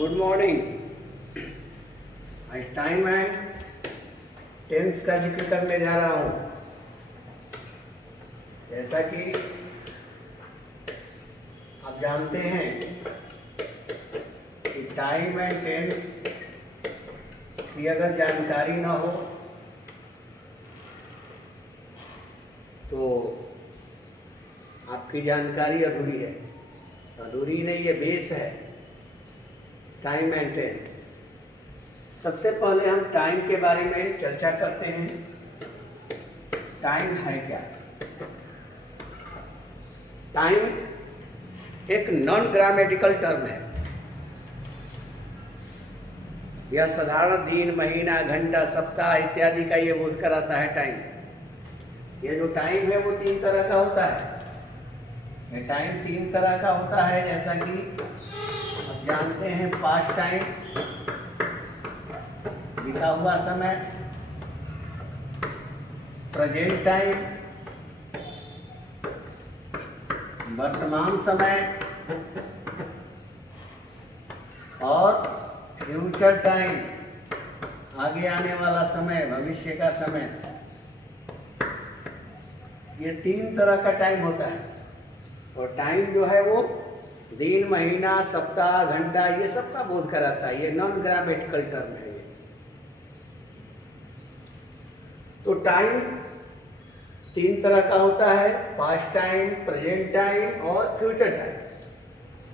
Good morning. आज time है, tense का जिक्र करने जा रहा हूँ। जैसा कि आप जानते हैं कि टाइम एंड टेंस की अगर जानकारी ना हो तो आपकी जानकारी अधूरी है। अधूरी नहीं, ये बेस है टाइम एंड टेंस। सबसे पहले हम टाइम के बारे में चर्चा करते हैं। टाइम है क्या? टाइम एक नॉन ग्रामेटिकल टर्म है। यह साधारण दिन, महीना, घंटा, सप्ताह इत्यादि का ये बोध कराता है। टाइम, ये जो टाइम है वो तीन तरह का होता है। ये टाइम तीन तरह का होता है, जैसा कि आप जानते हैं। पास्ट टाइम, बीता हुआ समय, प्रेजेंट टाइम, वर्तमान समय, और फ्यूचर टाइम, आगे आने वाला समय, भविष्य का समय। ये तीन तरह का टाइम होता है। और टाइम जो है वो दिन, महीना, सप्ताह, घंटा, ये सब का बोध कराता है। ये नॉन ग्रामेटिकल टर्म है। तो टाइम तीन तरह का होता है: पास्ट टाइम, प्रेजेंट टाइम और फ्यूचर टाइम।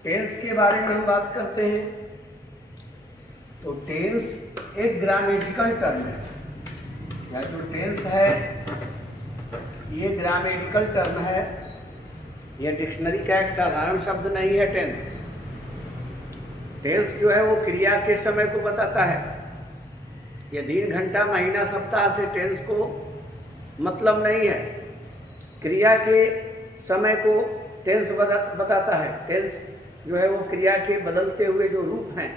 टेंस के बारे में हम बात करते हैं। तो टेंस एक ग्रामेटिकल टर्म है। या जो टेंस है ये ग्रामेटिकल टर्म है। यह डिक्शनरी का एक साधारण शब्द नहीं है। टेंस जो है वो क्रिया के समय को बताता है। ये दिन, घंटा, महीना, सप्ताह से टेंस को मतलब नहीं है। क्रिया के समय को टेंस बताता है। टेंस जो है वो क्रिया के बदलते हुए जो रूप हैं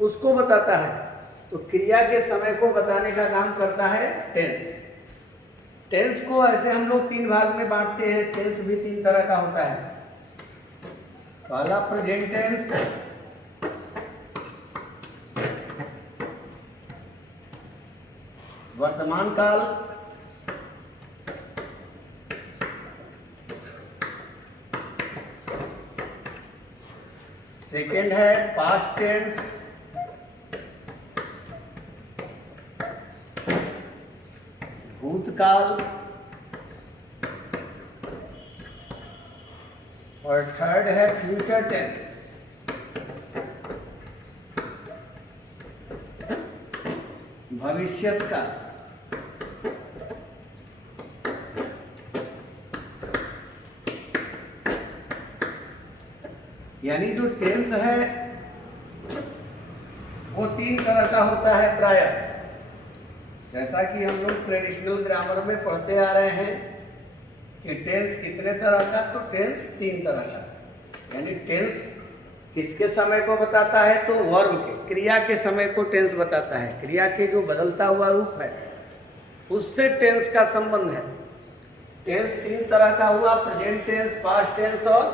उसको बताता है। तो क्रिया के समय को बताने का काम करता है टेंस। टेंस को ऐसे हम लोग तीन भाग में बांटते हैं। टेंस भी तीन तरह का होता है। पहला प्रेजेंट टेंस, वर्तमान काल, सेकेंड है पास्ट टेंस, भूतकाल, और थर्ड है फ्यूचर टेंस, भविष्यत काल। यानी जो टेंस है वो तीन तरह का होता है प्रायः। जैसा कि हम लोग ट्रेडिशनल ग्रामर में पढ़ते आ रहे हैं कि टेंस कितने तरह का, तो टेंस तीन तरह का। यानी टेंस किसके समय को बताता है? तो वर्ब के, क्रिया के समय को टेंस बताता है। क्रिया के जो बदलता हुआ रूप है उससे टेंस का संबंध है। टेंस तीन तरह का हुआ: प्रेजेंट टेंस, पास्ट टेंस और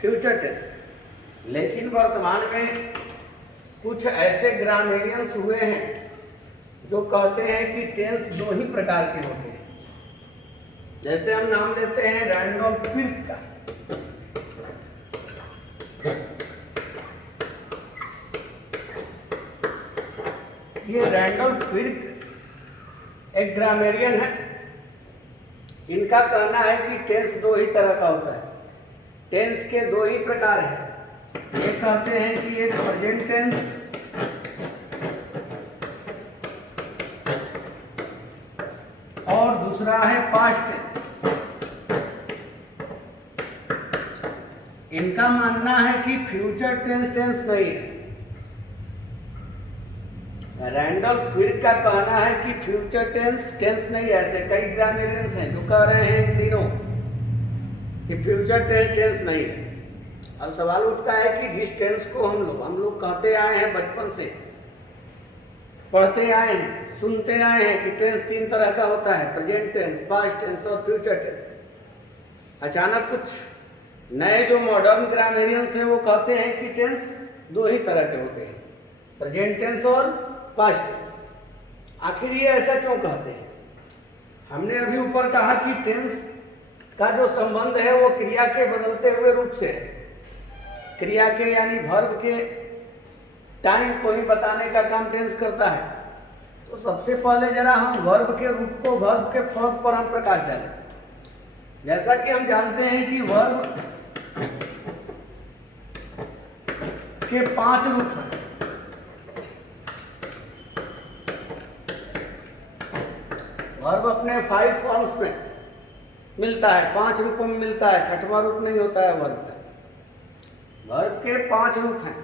फ्यूचर टेंस। लेकिन वर्तमान में कुछ ऐसे ग्रामेरियंस हुए हैं जो कहते हैं कि टेंस दो ही प्रकार के होते हैं। जैसे हम नाम लेते हैं रैंडोल्फ क्विर्क का। ये रैंडोल्फ क्विर्क एक ग्रामेरियन है। इनका कहना है कि टेंस दो ही तरह का होता है। टेंस के दो ही प्रकार हैं। ये कहते हैं कि एक प्रेजेंट टेंस और दूसरा है पास्ट टेंस। इनका मानना है कि फ्यूचर टेंस टेंस नहीं है। रैंडोल्फ क्विर्क का कहना है कि फ्यूचर टेंस टेंस नहीं है। ऐसे कई ग्रामेरियंस हैं जो कह रहे हैं इन दिनों कि फ्यूचर टेंस टेंस नहीं है। अब सवाल उठता है कि जिस टेंस को हम लोग कहते आए हैं, बचपन से पढ़ते आए हैं, सुनते आए हैं कि टेंस तीन तरह का होता है: प्रेजेंट टेंस, पास्ट टेंस और फ्यूचर टेंस। अचानक कुछ नए जो मॉडर्न ग्रामेरियंस हैं वो कहते हैं कि टेंस दो ही तरह के होते हैं, प्रेजेंट टेंस और पास्ट टेंस। आखिर ये ऐसा क्यों कहते हैं? हमने अभी ऊपर कहा कि टेंस का जो संबंध है वो क्रिया के बदलते हुए रूप से है। क्रिया के यानी वर्ब के टाइम को ही बताने का काम टेंस करता है। तो सबसे पहले जरा हम वर्ब के रूप को, वर्ब के फॉर्म पर हम प्रकाश डालें। जैसा कि हम जानते हैं कि वर्ब के 5 रूप हैं। वर्ब अपने 5 फॉर्म्स में मिलता है, 5 रूपों में मिलता है, छठवां रूप नहीं होता है वर्ब का। वर्ब के 5 रूप हैं।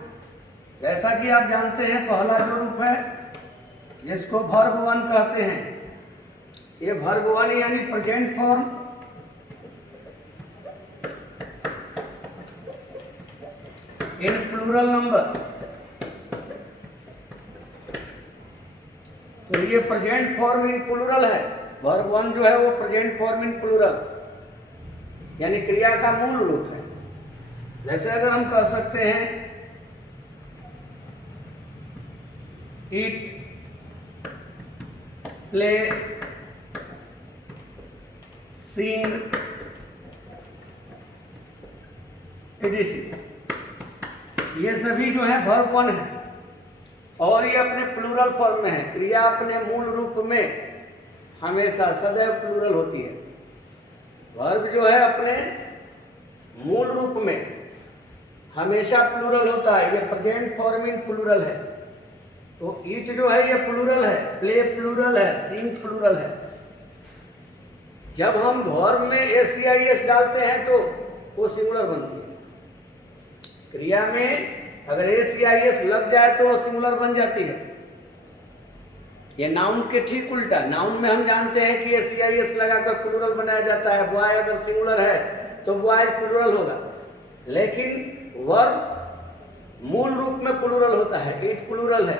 जैसा कि आप जानते हैं, पहला जो रूप है जिसको वर्ब 1 कहते हैं, ये वर्ब 1 यानी present form, in plural number. तो ये प्रेजेंट फॉर्म इन प्लूरल है। वर्ब 1 जो है वो प्रेजेंट फॉर्म इन प्लूरल यानी क्रिया का मूल रूप है। जैसे अगर हम कह सकते हैं ईट, प्ले, सिंग, etc, ये सभी जो है वर्ब 1 है और ये अपने प्लूरल फॉर्म में है। क्रिया अपने मूल रूप में हमेशा सदैव प्लूरल होती है। वर्ब जो है अपने मूल रूप में हमेशा प्लूरल होता है। ये प्रेजेंट फॉर्म इन प्लूरल है। तो ईट जो है ये प्लूरल है, प्ले प्लूरल है, सिंग प्लूरल है। जब हम वर्ब में एस डालते हैं तो वो सिंगुलर बनती है। क्रिया में अगर एस लग जाए तो वो सिंगुलर बन जाती है। ये नाउन के ठीक उल्टा। नाउन में हम जानते हैं कि एस लगाकर प्लूरल बनाया जाता है। बॉय अगर सिंगुलर है तो बॉय प्लूरल होगा, लेकिन वर्ब मूल रूप में प्लूरल होता है। ईट प्लूरल है,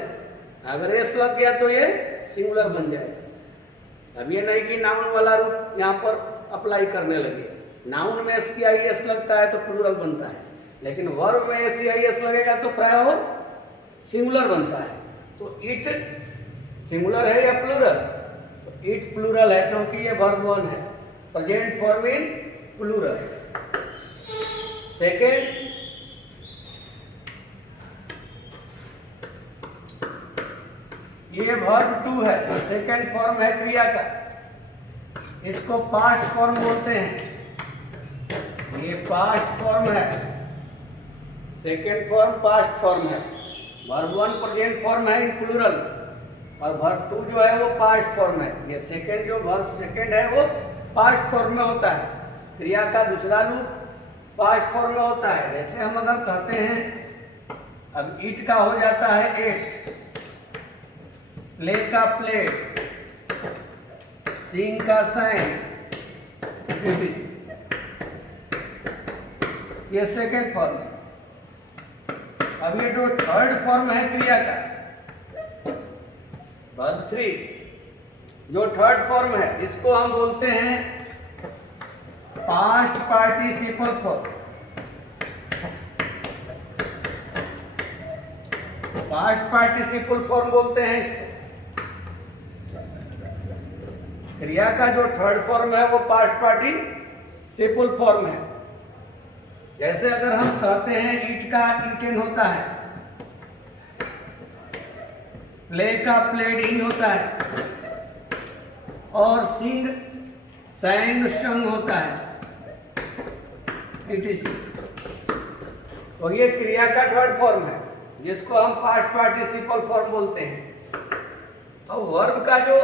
अगर एस लग गया तो ये सिंगुलर बन जाएगा। अब ये नहीं कि नाउन वाला रूप यहाँ पर अप्लाई करने लगे। नाउन में एस लगता है तो प्लूरल बनता है, लेकिन वर्ब में एस लगेगा तो प्राय वो सिंगुलर बनता है। तो ईट सिंगुलर है या प्लूरल? तो ईट प्लूरल है क्योंकि ये वर्ब 1 है, present form in plural. Second, ये वर्ब 2 है, सेकेंड फॉर्म है क्रिया का। इसको पास्ट फॉर्म बोलते हैं। ये पास्ट फॉर्म है, सेकेंड फॉर्म पास्ट फॉर्म है। वर्ब 1 प्रेजेंट फॉर्म है इन प्लूरल और वर्ब 2 जो है वो पास्ट फॉर्म है। ये सेकेंड जो वर्ब सेकेंड है वो पास्ट फॉर्म में होता है। क्रिया का दूसरा रूप पास्ट फॉर्म में होता है। जैसे हम अगर कहते हैं, अब ईट का हो जाता है एट, प्ले का प्ले, सिंग का sang, ये सेकेंड फॉर्म है। अब ये जो थर्ड फॉर्म है क्रिया का, वर्ब 3, जो थर्ड फॉर्म है इसको हम बोलते हैं past participle form. Past participle form बोलते हैं इसको। क्रिया का जो थर्ड फॉर्म है वो पास्ट पार्टिसिपल फॉर्म है। जैसे अगर हम कहते हैं ईट का ईटेन होता है, प्ले का प्लेड ही होता है और सिंग sang संग होता है, etc। तो ये क्रिया का थर्ड फॉर्म है जिसको हम पास्ट पार्टिसिपल फॉर्म बोलते हैं। अब वर्ब का जो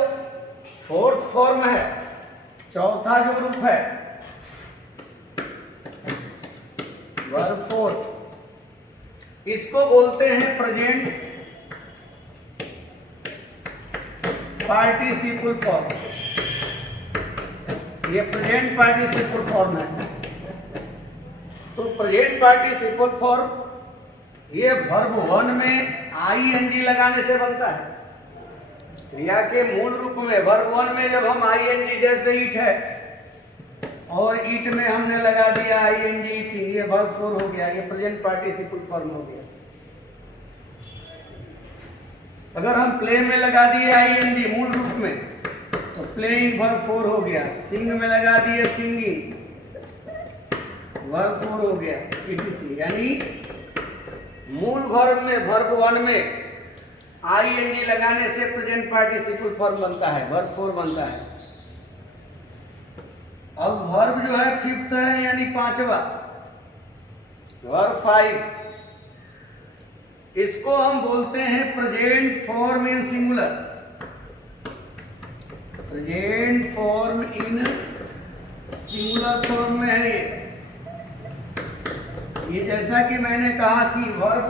फोर्थ फॉर्म है, चौथा जो रूप है, वर्ब 4, इसको बोलते हैं प्रेजेंट पार्टिसिपल फॉर्म। ये प्रेजेंट पार्टिसिपल फॉर्म है। तो प्रेजेंट पार्टिसिपल फॉर्म ये वर्ब 1 में ing लगाने से बनता है। क्रिया के मूल रूप में वर्ब 1 में जब हम ing, जैसे ईट है, और ईट में हमने लगा दिया ING, ये वर्ब 4 हो गया, ये प्रेजेंट पार्टिसिपल फॉर्म हो गया। अगर हम प्ले में लगा दिए ING मूल रूप में तो प्लेइंग वर्ब 4 हो गया। सिंग में लगा दिए सिंगिंग वर्ब 4 हो गया etc। यानी मूल वर्ब में वर्ब 1 में ING लगाने से प्रेजेंट पार्टिसिपल फॉर्म बनता है, वर्ब 4 बनता है। अब वर्ब जो है फिफ्थ है यानी पांचवा, वर्ब 5, इसको हम बोलते हैं प्रेजेंट फॉर्म इन सिंगुलर। प्रेजेंट फॉर्म इन सिंगुलर फॉर्म में है ये जैसा कि मैंने कहा कि वर्ब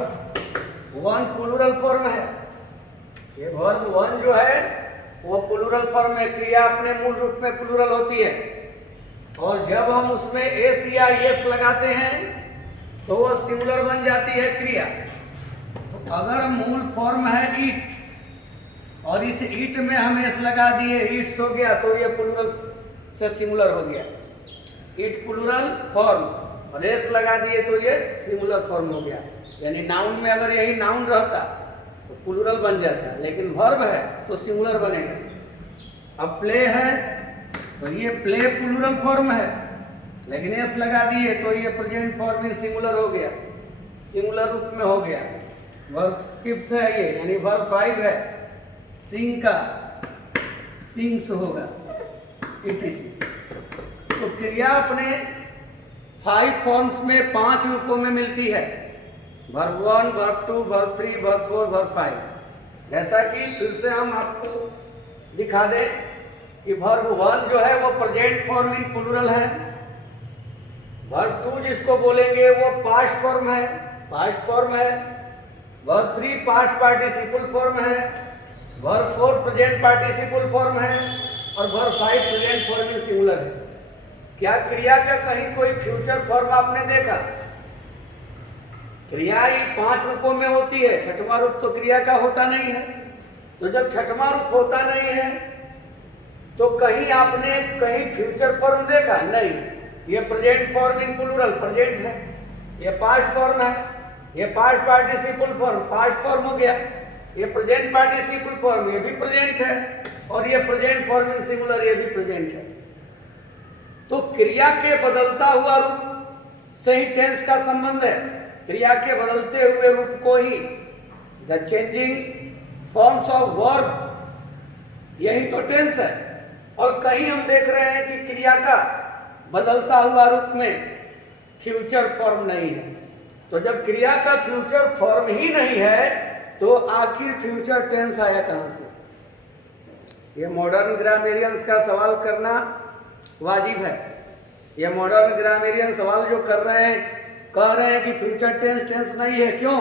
1 प्लूरल फॉर्म है। ये वर्ब 1 जो है वो प्लूरल फॉर्म में, क्रिया अपने मूल रूप में प्लूरल होती है और जब हम उसमें एस या एस लगाते हैं तो वो सिंगुलर बन जाती है क्रिया। तो अगर मूल फॉर्म है ईट और इस ईट में हम एस लगा दिए, ईट्स हो गया, तो ये प्लूरल से सिंगुलर हो गया। ईट प्लूरल फॉर्म और एस लगा दिए तो ये सिंगुलर फॉर्म हो गया। यानी नाउन में अगर यही नाउन रहता तो प्लूरल बन जाता, लेकिन वर्ब है तो सिंगुलर बनेगा। अब प्ले है तो ये प्ले प्लूरल फॉर्म है, लेकिन एस लगा दिए तो ये प्रेजेंट फॉर्म में सिंगुलर हो गया, सिंगुलर रूप में हो गया। वर्ब फिफ्थ है ये, यानी वर्ब 5 है। सिंग का सिंग्स होगा etc। तो क्रिया अपने 5 फॉर्म्स में 5 रूपों में मिलती है, verb 1, verb 2, verb 3, verb 4, verb 5। जैसा कि फिर से हम आपको दिखा दें कि वर्ब 1 जो है वो प्रेजेंट फॉर्म इन प्लूरल है, वर्ब 2 जिसको बोलेंगे वो पास्ट फॉर्म है, पास्ट फॉर्म है, वर्ब 3 पास्ट पार्टिसिपल फॉर्म है, वर्ब 4 प्रेजेंट पार्टिसिपल फॉर्म है और वर्ब 5 प्रेजेंट फॉर्म इन सिंगुलर है। क्या क्रिया का कहीं कोई फ्यूचर फॉर्म आपने देखा? क्रिया ही 5 रूपों में होती है, छठवां रूप तो क्रिया का होता नहीं है। तो जब छठवां रूप होता नहीं है तो कहीं आपने कहीं फ्यूचर फॉर्म देखा? नहीं। ये present form in plural present है, ये पास्ट फॉर्म है, ये past participle form past form हो गया, ये प्रेजेंट पार्टिसिपल फॉर्म ये भी प्रेजेंट है और ये प्रेजेंट फॉर्म इन सिंगुलर ये भी प्रेजेंट है। तो क्रिया के बदलता हुआ रूप से ही टेंस का संबंध है। क्रिया के बदलते हुए रूप को ही the changing forms of verb यही तो टेंस है। और कहीं हम देख रहे हैं कि क्रिया का बदलता हुआ रूप में फ्यूचर फॉर्म नहीं है। तो जब क्रिया का फ्यूचर फॉर्म ही नहीं है तो आखिर फ्यूचर टेंस आया कहां से? ये मॉडर्न ग्रामेरियंस का सवाल करना वाजिब है। ये मॉडर्न ग्रामेरियन सवाल जो कर रहे हैं, कह रहे हैं कि फ्यूचर टेंस टेंस नहीं है। क्यों?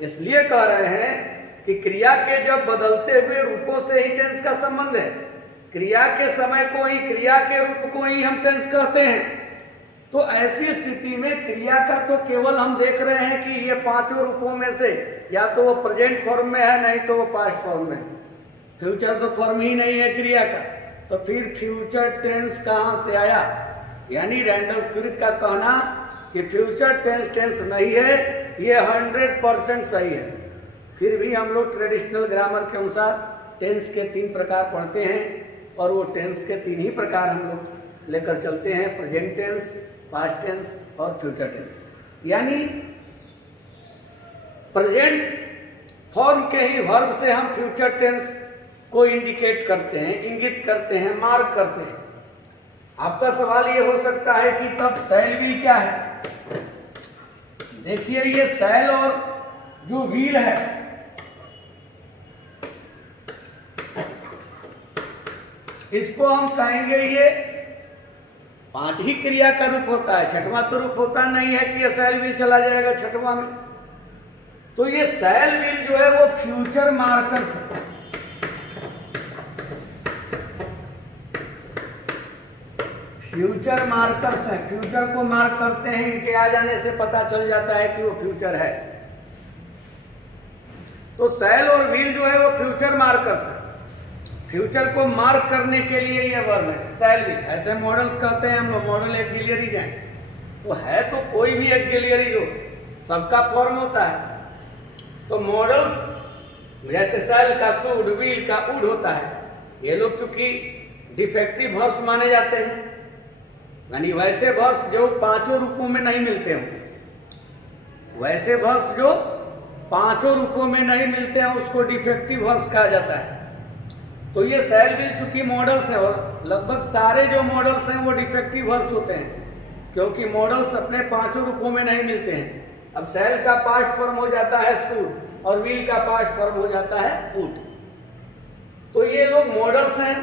इसलिए कह रहे हैं कि क्रिया के जब बदलते हुए रूपों से ही टेंस का संबंध है। क्रिया के समय को ही, क्रिया के रूप को ही हम टेंस कहते हैं। तो ऐसी स्थिति में क्रिया का तो केवल हम देख रहे हैं कि ये 5 रूपों में से या तो वो प्रेजेंट फॉर्म में है, नहीं तो वो पास्ट फॉर्म में है। फ्यूचर तो फॉर्म ही नहीं है क्रिया का, तो फिर फ्यूचर टेंस कहां से आया? यानी रैंडल क्विक का कहना कि फ्यूचर टेंस टेंस नहीं है, ये 100% सही है। फिर भी हम लोग ट्रेडिशनल ग्रामर के अनुसार टेंस के 3 प्रकार पढ़ते हैं और वो टेंस के 3 ही प्रकार हम लोग लेकर चलते हैं, प्रेजेंट टेंस, पास्ट टेंस और फ्यूचर टेंस। यानी प्रेजेंट फॉर्म के ही वर्ब से हम फ्यूचर टेंस को इंडिकेट करते हैं, इंगित करते हैं, मार्क करते हैं। आपका सवाल ये हो सकता है कि तब सैल व्हील क्या है? देखिए ये सैल और जो व्हील है इसको हम कहेंगे ये 5 ही क्रिया का रूप होता है, छठवां तो रूप होता नहीं है कि ये सैल व्हील चला जाएगा छठवां में। तो ये सैल व्हील जो है वो फ्यूचर मार्कर्स है। फ्यूचर मार्कर्स हैं, फ्यूचर को मार्क करते हैं, इनके आ जाने से पता चल जाता है कि वो फ्यूचर है। तो सैल और व्हील जो है वो फ्यूचर मार्कर्स है। फ्यूचर को मार्क करने के लिए ये वर्ब है, शैल बी। ऐसे मॉडल्स कहते हैं हम लोग, मॉडल ऑक्सिलियरीज हैं। तो है तो कोई भी ऑक्सिलियरी जो सबका फॉर्म होता है। तो मॉडल्स जैसे शैल का शुड, विल का वुड होता है, ये लोग चूंकि डिफेक्टिव वर्ब्स माने जाते हैं, यानी वैसे वर्ब्स जो पांचों रूपों में नहीं मिलते हो, वैसे वर्ब्स जो पांचों रूपों में नहीं मिलते हैं उसको डिफेक्टिव वर्ब्स कहा जाता है। तो ये शैल विल चूंकि मॉडल्स हैं और लगभग सारे जो मॉडल्स हैं वो डिफेक्टिव वर्ब्स होते हैं, क्योंकि मॉडल्स अपने पांचों रूपों में नहीं मिलते हैं। अब शैल का पास्ट फॉर्म हो जाता है शुड और विल का पास्ट फॉर्म हो जाता है वुड। तो ये लोग मॉडल्स हैं,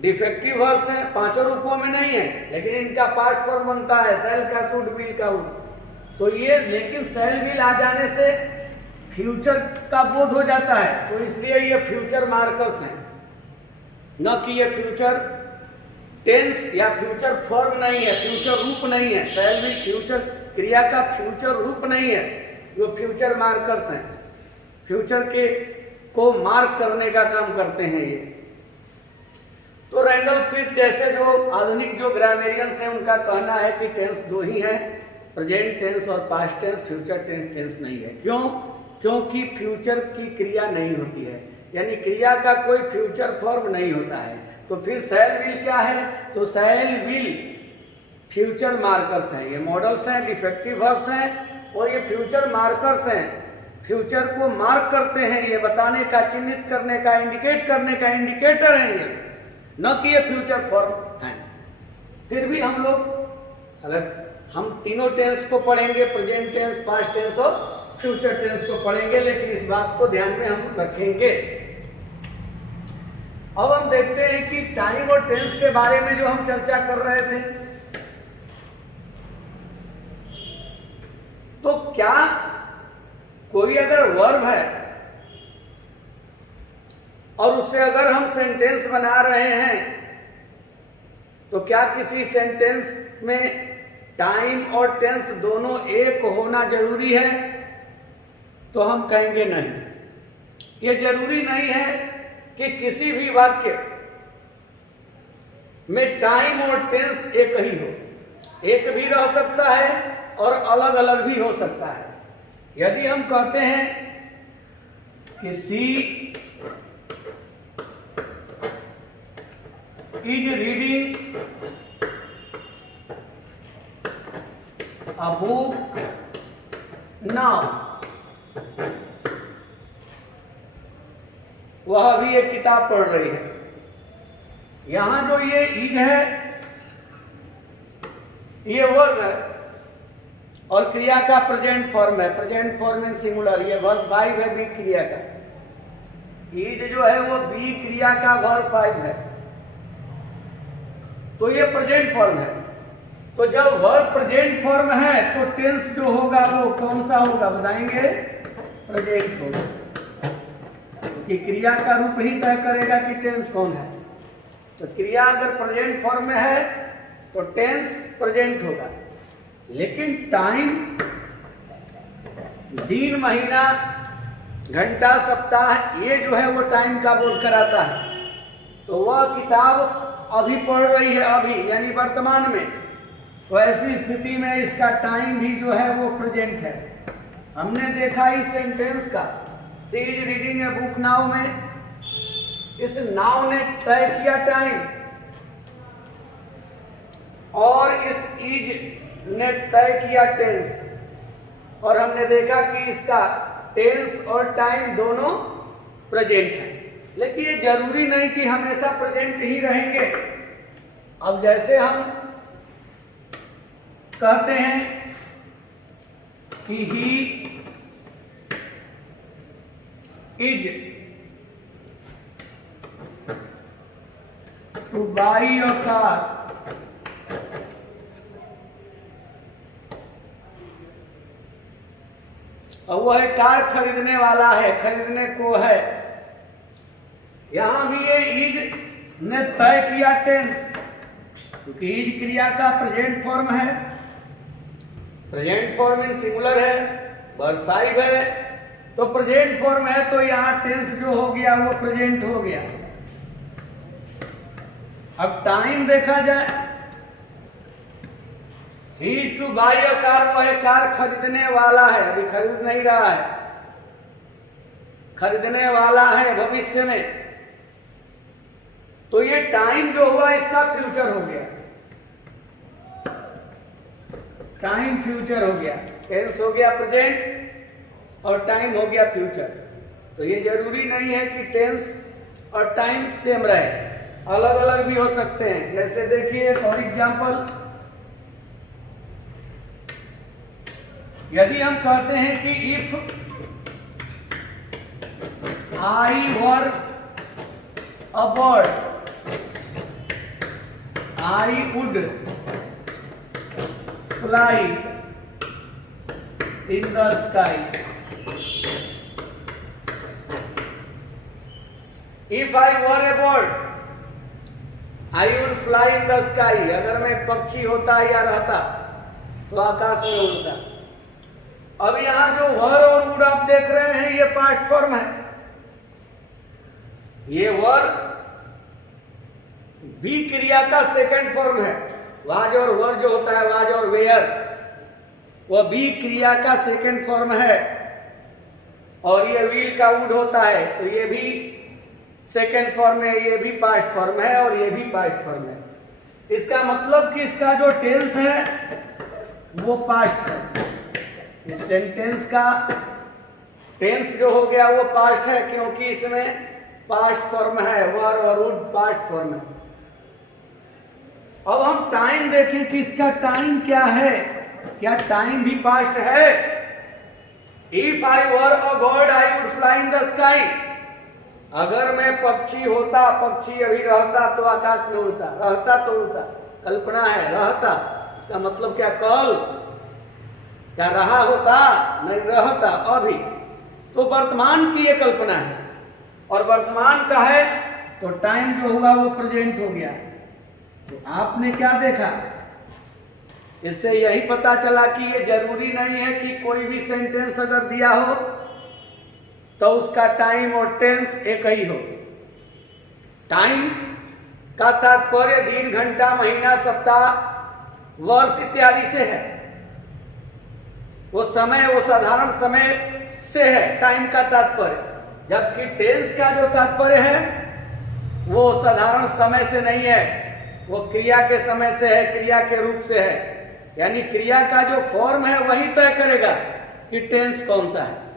डिफेक्टिव वर्ब्स हैं, पांचों रूपों में नहीं है, लेकिन इनका पास्ट फॉर्म बनता है शैल का शुड, विल का वुड। तो ये लेकिन शैल विल आ जाने से फ्यूचर का बोध हो जाता है, तो इसलिए ये फ्यूचर मार्कर्स हैं, न कि ये फ्यूचर टेंस या फ्यूचर फॉर्म नहीं है, फ्यूचर रूप नहीं है। शैल विल फ्यूचर क्रिया का फ्यूचर रूप नहीं है, जो फ्यूचर मार्कर्स हैं, फ्यूचर के को मार्क करने का काम करते हैं ये। तो रैंडल्फ फिच जैसे जो आधुनिक जो ग्रामेरियंस हैं उनका कहना है कि टेंस दो ही है, प्रेजेंट टेंस और पास्ट टेंस, फ्यूचर टेंस नहीं है। क्यों? क्योंकि फ्यूचर की क्रिया नहीं होती है, यानी क्रिया का कोई फ्यूचर फॉर्म नहीं होता है। तो फिर शैल विल क्या है? तो शैल विल फ्यूचर मार्कर्स हैं, ये मॉडल्स हैं, डिफेक्टिव वर्ब्स हैं और ये फ्यूचर मार्कर्स हैं, फ्यूचर को मार्क करते हैं, ये बताने का, चिन्हित करने का, इंडिकेट करने का इंडिकेटर है ये, न कि ये फ्यूचर फॉर्म है। फिर भी हम लोग अगर हम तीनों टेंस को पढ़ेंगे, प्रेजेंट टेंस, पास्ट टेंस और फ्यूचर टेंस को पढ़ेंगे, लेकिन इस बात को ध्यान में हम रखेंगे। अब हम देखते हैं कि टाइम और टेंस के बारे में जो हम चर्चा कर रहे थे, तो क्या कोई अगर वर्ब है और उससे अगर हम सेंटेंस बना रहे हैं, तो क्या किसी सेंटेंस में टाइम और टेंस दोनों एक होना जरूरी है? तो हम कहेंगे नहीं, ये जरूरी नहीं है कि किसी भी वाक्य में टाइम और टेंस एक ही हो, एक भी रह सकता है और अलग अलग भी हो सकता है। यदि हम कहते हैं कि she is reading a book now, वह अभी एक किताब पढ़ रही है। यहां जो ये इज है ये वर्ब है और क्रिया का प्रेजेंट फॉर्म है, प्रेजेंट फॉर्म इन सिंगुलर, ये वर्ब 5 है बी क्रिया का। इज जो है वो बी क्रिया का वर्ब 5 है, तो ये प्रेजेंट फॉर्म है। तो जब वर्ब प्रेजेंट फॉर्म है तो टेंस जो होगा वो कौन सा होगा बताएंगे? प्रेजेंट होगा, क्योंकि क्रिया का रूप ही तय करेगा कि टेंस कौन है। तो क्रिया अगर प्रेजेंट फॉर्म में है तो टेंस प्रेजेंट होगा, लेकिन टाइम दिन, महीना, घंटा, सप्ताह, ये जो है वो टाइम का बोध कराता है। तो वह किताब अभी पढ़ रही है, अभी यानी वर्तमान में, तो ऐसी स्थिति में इसका टाइम भी जो है वो प्रेजेंट है। हमने देखा इस सेंटेंस का she is reading a book now में, इस नाउ ने तय किया टाइम और इस इज ने तय किया टेंस, और हमने देखा कि इसका टेंस और टाइम दोनों प्रेजेंट है। लेकिन ये जरूरी नहीं कि हमेशा प्रेजेंट ही रहेंगे। अब जैसे हम कहते हैं कि he is two by a car, और वह कार खरीदने वाला है, खरीदने को है। यहां भी ये इज ने तय किया टेंस, क्योंकि इज क्रिया का प्रेजेंट फॉर्म है, प्रेजेंट फॉर्म इन सिंगुलर है, वर्ब 5 है, तो प्रेजेंट फॉर्म है तो यहाँ टेंस जो हो गया वो प्रेजेंट हो गया। अब टाइम देखा जाए, he is two by a car, वो है कार खरीदने वाला है, अभी खरीद नहीं रहा है, खरीदने वाला है भविष्य में। तो ये टाइम जो हुआ इसका फ्यूचर हो गया, टाइम फ्यूचर हो गया, टेंस हो गया प्रेजेंट और टाइम हो गया फ्यूचर। तो ये जरूरी नहीं है कि टेंस और टाइम सेम रहे, अलग अलग भी हो सकते हैं। जैसे देखिए एक और एग्जांपल, यदि हम कहते हैं कि if I were a bird I would fly in the sky. If I were A bird I would fly in the sky, अगर मैं एक पक्षी होता या रहता तो आकाश में उड़ता। अब यहां जो वर और वुड आप देख रहे हैं ये पास्ट फॉर्म है, ये वर बी क्रिया का सेकंड फॉर्म है। वाज और वर जो होता है, वाज और वेयर, वह बी क्रिया का सेकंड फॉर्म है। और ये विल का वुड होता है, तो ये भी सेकंड फॉर्म है, ये भी पास्ट फॉर्म है और ये भी पास्ट फॉर्म है। इसका मतलब कि इसका जो टेंस है वो पास्ट है। इस सेंटेंस का टेंस जो हो गया वो पास्ट है, क्योंकि इसमें पास्ट फॉर्म है, वर और वुड पास्ट फॉर्म है। अब हम टाइम देखें कि इसका टाइम क्या है, क्या टाइम भी पास्ट है? If I were a bird I would fly in the sky, अगर मैं पक्षी होता, पक्षी अभी रहता तो आकाश में उड़ता, रहता तो उड़ता, कल्पना है रहता, इसका मतलब क्या कल, क्या रहा होता, नहीं रहता अभी। तो वर्तमान की ये कल्पना है और वर्तमान का है, तो टाइम जो हुआ वो प्रेजेंट हो गया। तो आपने क्या देखा, इससे यही पता चला कि ये जरूरी नहीं है कि कोई भी सेंटेंस अगर दिया हो तो उसका टाइम और टेंस एक ही हो। टाइम का तात्पर्य दिन, घंटा, महीना, सप्ताह, वर्ष इत्यादि से है। वो समय, वो साधारण समय से है टाइम का तात्पर्य, जबकि टेंस का जो तात्पर्य है वो साधारण समय से नहीं है, वो क्रिया के समय से है, क्रिया के रूप से है। यानी क्रिया का जो फॉर्म है वही तय करेगा कि टेंस कौन सा है।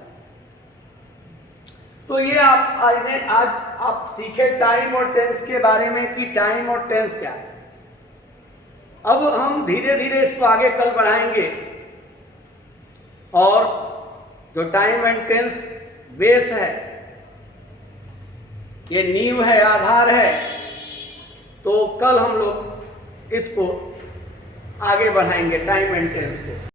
तो ये आज आप सीखे टाइम और टेंस के बारे में कि टाइम और टेंस क्या है। अब हम धीरे धीरे इसको आगे कल बढ़ाएंगे और जो टाइम एंड टेंस बेस है, ये नींव है, आधार है, तो कल हम लोग इसको आगे बढ़ाएंगे टाइम एंड टेंस को।